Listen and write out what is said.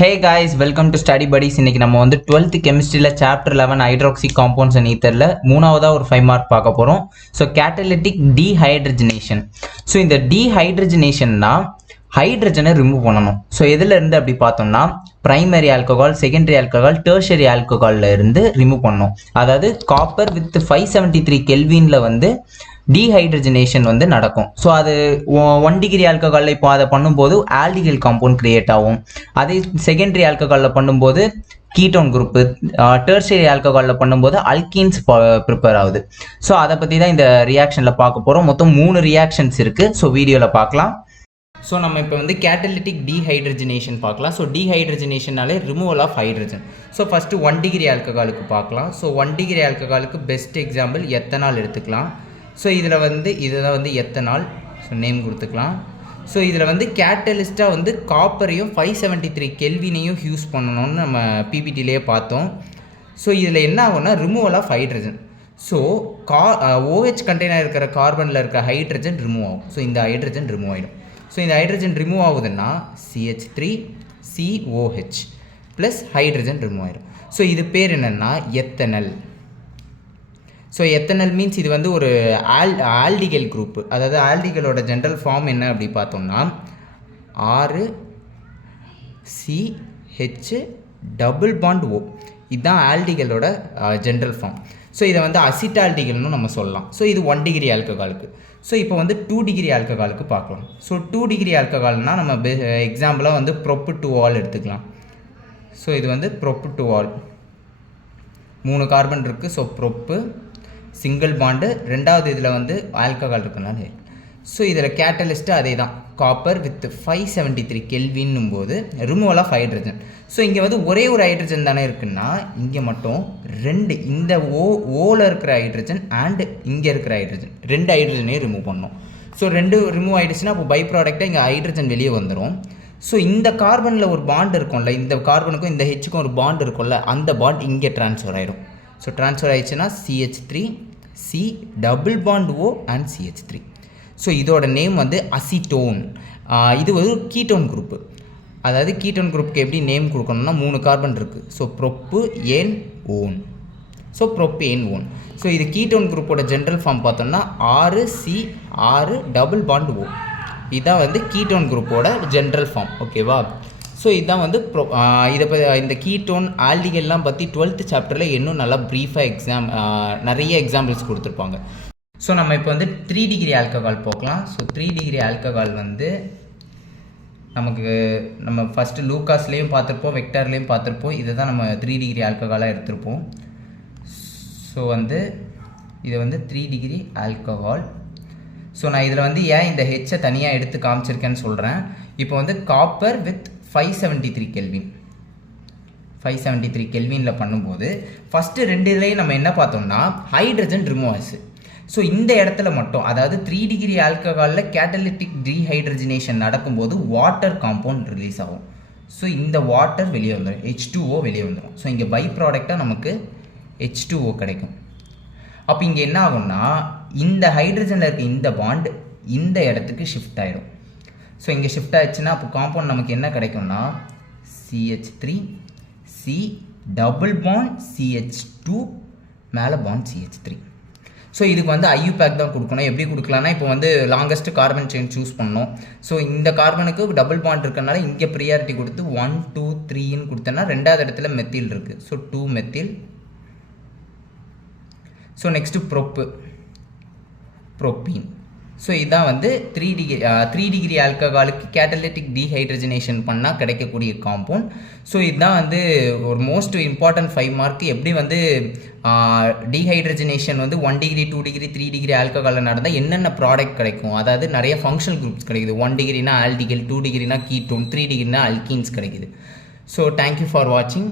Hey guys, welcome to study buddies. இன்னைக்கு நம்ம வந்து 12th கெமிஸ்ட்ரியில் சாப்டர் 11 ஹைட்ராக்சி காம்பவுண்ட்ஸ் அண்ட் ஈத்தரில் மூணாவதாக ஒரு 5 மார்க் பார்க்க போகிறோம். So catalytic dehydrogenation. ஸோ இந்த டீஹைட்ரஜனேஷன்னா ஹைட்ரஜனை ரிமூவ் பண்ணணும். ஸோ எதில் இருந்து அப்படி பார்த்தோம்னா primary alcohol, secondary alcohol, tertiary ஆல்கஹாலில் இருந்து ரிமூவ் பண்ணணும். அதாவது காப்பர் வித் 573 கெல்வினில் வந்து டீஹைட்ரஜனேஷன் வந்து நடக்கும். ஸோ அது 1 டிகிரி ஆல்கஹாலில் இப்போ அதை பண்ணும்போது ஆல்டிகைல் காம்பவுண்ட் கிரியேட் ஆகும். அதே செகண்டரி ஆல்கஹாலில் பண்ணும்போது கீட்டோன் குரூப்பு, டெர்ஷரி ஆல்கஹாலில் பண்ணும்போது அல்கீன்ஸ் ப்ரிப்பேர் ஆகுது. ஸோ அதை பற்றி தான் இந்த ரியாக்ஷனில் பார்க்க போகிறோம். மொத்தம் 3 ரியாக்ஷன்ஸ் இருக்குது. ஸோ வீடியோவில் பார்க்கலாம். ஸோ நம்ம இப்போ வந்து கேட்டலிட்டிக் டீஹைட்ரஜனேஷன் பார்க்கலாம். ஸோ டீஹைட்ரஜனேஷனாலே removal of hydrogen. So first 1 degree ஆல்கஹாலுக்கு பார்க்கலாம். ஸோ 1 டிகிரி ஆல்கஹாலுக்கு பெஸ்ட் எக்ஸாம்பிள் எத்தனால் எடுத்துக்கலாம். ஸோ இதில் வந்து இதுதான் வந்து எத்தனால். ஸோ நேம் கொடுத்துக்கலாம். ஸோ இதில் வந்து கேட்டலிஸ்ட்டாக வந்து காப்பரையும் 573 கெல்வினையும் யூஸ் பண்ணணும்னு நம்ம பிபிடிலேயே பார்த்தோம். ஸோ இதில் என்ன ஆகும்னா removal of hydrogen. So OH container இருக்கிற கார்பனில் இருக்கிற ஹைட்ரஜன் ரிமூவ் ஆகும். ஸோ இந்த ஹைட்ரஜன் ரிமூவ் ஆகிடும். ஸோ இந்த ஹைட்ரஜன் ரிமூவ் ஆகுதுன்னா CH3COH ப்ளஸ் ஹைட்ரஜன் ரிமூவ் ஆகிடும். ஸோ இது பேர் என்னென்னா எத்தனல். ஸோ எத்தனல் மீன்ஸ் இது வந்து ஒரு ஆல்டிகல் குரூப்பு. அதாவது ஆல்டிகலோட ஜென்ரல் ஃபார்ம் என்ன அப்படி பார்த்தோம்னா 6CH டபுள் பாண்ட் O. இதுதான் ஆல்டிகலோட ஜென்ரல் ஃபார்ம். ஸோ இதை வந்து அசிட்டால்டிகல்னு நம்ம சொல்லலாம். ஸோ இது 1 டிகிரி ஆல்கஹாலுக்கு. ஸோ இப்போ வந்து 2 டிகிரி ஆல்கஹாலுக்கு பார்க்கலாம். ஸோ 2 டிகிரி ஆல்கஹால்னால் நம்ம எக்ஸாம்பிளாக வந்து ப்ரொப்பு-2-ஆல் எடுத்துக்கலாம். ஸோ இது வந்து ப்ரொப்பு-2-ஆல் 3 கார்பன் இருக்குது. ஸோ ப்ரொப்பு சிங்கிள் பாண்டு, ரெண்டாவது இதில் வந்து ஆல்கஹால் இருக்குனால. ஸோ இதில் கேட்டலிஸ்ட்டு அதே தான், காப்பர் வித் 573 கெல்வின்னும் போது ரிமூவல் ஆஃப் ஹைட்ரஜன். ஸோ இங்கே வந்து ஒரே ஒரு ஹைட்ரஜன் தானே இருக்குன்னா இங்கே மட்டும் 2, இந்த ஓவில் இருக்கிற ஹைட்ரஜன் அண்ட் இங்கே இருக்கிற ஹைட்ரஜன் 2 ஹைட்ரஜனையும் ரிமூவ் பண்ணோம். ஸோ 2 ரிமூவ் ஆகிடுச்சுன்னா அப்போ பை ப்ராடக்டாக இங்கே ஹைட்ரஜன் வெளியே வந்துடும். ஸோ இந்த கார்பனில் ஒரு பாண்ட் இருக்கும்ல, இந்த கார்பனுக்கும் இந்த ஹெச்சுக்கும் ஒரு பாண்ட் இருக்கும்ல, அந்த பாண்ட் இங்கே ட்ரான்ஸ்ஃபர் ஆகிடும். ஸோ ட்ரான்ஸ்ஃபர் ஆகிடுச்சுன்னா CH3C double bond O and CH3. So இதோட நேம் வந்து அசிட்டோன். இது ஒரு கீட்டோன் குரூப்பு. அதாவது கீட்டோன் குரூப்புக்கு எப்படி நேம் கொடுக்கணும்னா 3 கார்பன் இருக்குது. So propanone. So propanone. So இது கீட்டோன் குரூப்போட ஜென்ரல் ஃபார்ம் பார்த்தோம்னா 6C6 டபுள் பாண்ட் O. இதுதான் வந்து கீட்டோன் குரூப்போட ஜென்ரல் ஃபார்ம். ஓகேவா? ஸோ இதுதான் வந்து இந்த கீட்டோன் ஆல்டிகல்லாம் பற்றி 12th சாப்டரில் இன்னும் நல்லா ப்ரீஃபாக நிறைய எக்ஸாம்பிள்ஸ் கொடுத்துருப்பாங்க. ஸோ நம்ம இப்போ வந்து 3 டிகிரி ஆல்கஹால் பார்க்கலாம். ஸோ 3 டிகிரி ஆல்கஹால் வந்து நம்ம ஃபஸ்ட்டு லூகாஸ்லேயும் பார்த்துருப்போம், வெக்டார்லேயும் பார்த்துருப்போம். இதை தான் நம்ம 3 டிகிரி ஆல்கஹாலாக எடுத்திருப்போம். ஸோ வந்து இது வந்து 3 டிகிரி ஆல்கஹால். ஸோ நான் இதில் வந்து ஏன் இந்த ஹெச்சை தனியாக எடுத்து காமிச்சிருக்கேன்னு சொல்கிறேன். இப்போ வந்து காப்பர் வித் 573 கெல்வின் 573 கெல்வினில் பண்ணும்போது ஃபஸ்ட்டு 2 இதுலேயும் நம்ம என்ன பார்த்தோம்னா ஹைட்ரஜன் ரிமூவ் ஆச்சு. ஸோ இந்த இடத்துல மட்டும், அதாவது 3 டிகிரி ஆல்கஹாலில் கேட்டலிட்டிக் டீஹைட்ரஜனேஷன் நடக்கும்போது வாட்டர் காம்பவுண்ட் ரிலீஸ் ஆகும். ஸோ இந்த வாட்டர் வெளியே வந்துடும், H2O வெளியே வந்துடும். ஸோ இங்கே பை ப்ராடக்டாக நமக்கு H2O கிடைக்கும். அப்போ இங்கே என்ன ஆகும்னா இந்த ஹைட்ரஜனில் இருக்க இந்த பாண்ட் இந்த இடத்துக்கு ஷிஃப்ட் ஆகிடும். ஸோ இங்கே ஷிஃப்ட் ஆகிடுச்சுன்னா அப்போ காம்பவுண்ட் நமக்கு என்ன கிடைக்கும்னா CH3C டபுள் பாண்ட் CH2 மேலே பாண்ட் CH3. ஸோ இதுக்கு வந்து IUPAC தான் கொடுக்கணும். எப்படி கொடுக்கலாம்னா இப்போ வந்து லாங்கஸ்ட் கார்பன் செயின் சூஸ் பண்ணணும். ஸோ இந்த கார்பனுக்கு டபுள் பாண்ட் இருக்கிறனால இங்கே ப்ரியாரிட்டி கொடுத்து 1 2 3ன்னு கொடுத்தோன்னா ரெண்டாவது இடத்துல மெத்தில் இருக்குது. So 2 methyl. So next propene. So இதுதான் வந்து 3 டிகிரி ஆல்கஹாலுக்கு கேட்டலிட்டிக் டீஹைட்ரஜனேஷன் பண்ணால் கிடைக்கக்கூடிய காம்பவுண்ட். ஸோ இதுதான் வந்து ஒரு மோஸ்ட் இம்பார்ட்டன்ட் 5 மார்க். எப்படி வந்து டீஹைட்ரஜனேஷன் வந்து 1 டிகிரி 2 டிகிரி 3 டிகிரி ஆல்கஹாலில் நடந்தால் என்னென்ன ப்ராடக்ட் கிடைக்கும், அதாவது நிறைய ஃபங்க்ஷனல் குரூப்ஸ் கிடைக்குது. 1 டிகிரினா ஆல்டிகல், 2 டிகிரினா கீட்டோன், 3 டிகிரினா அல்கீன்ஸ் கிடைக்குது. ஸோ தேங்க்யூ ஃபார் வாட்சிங்.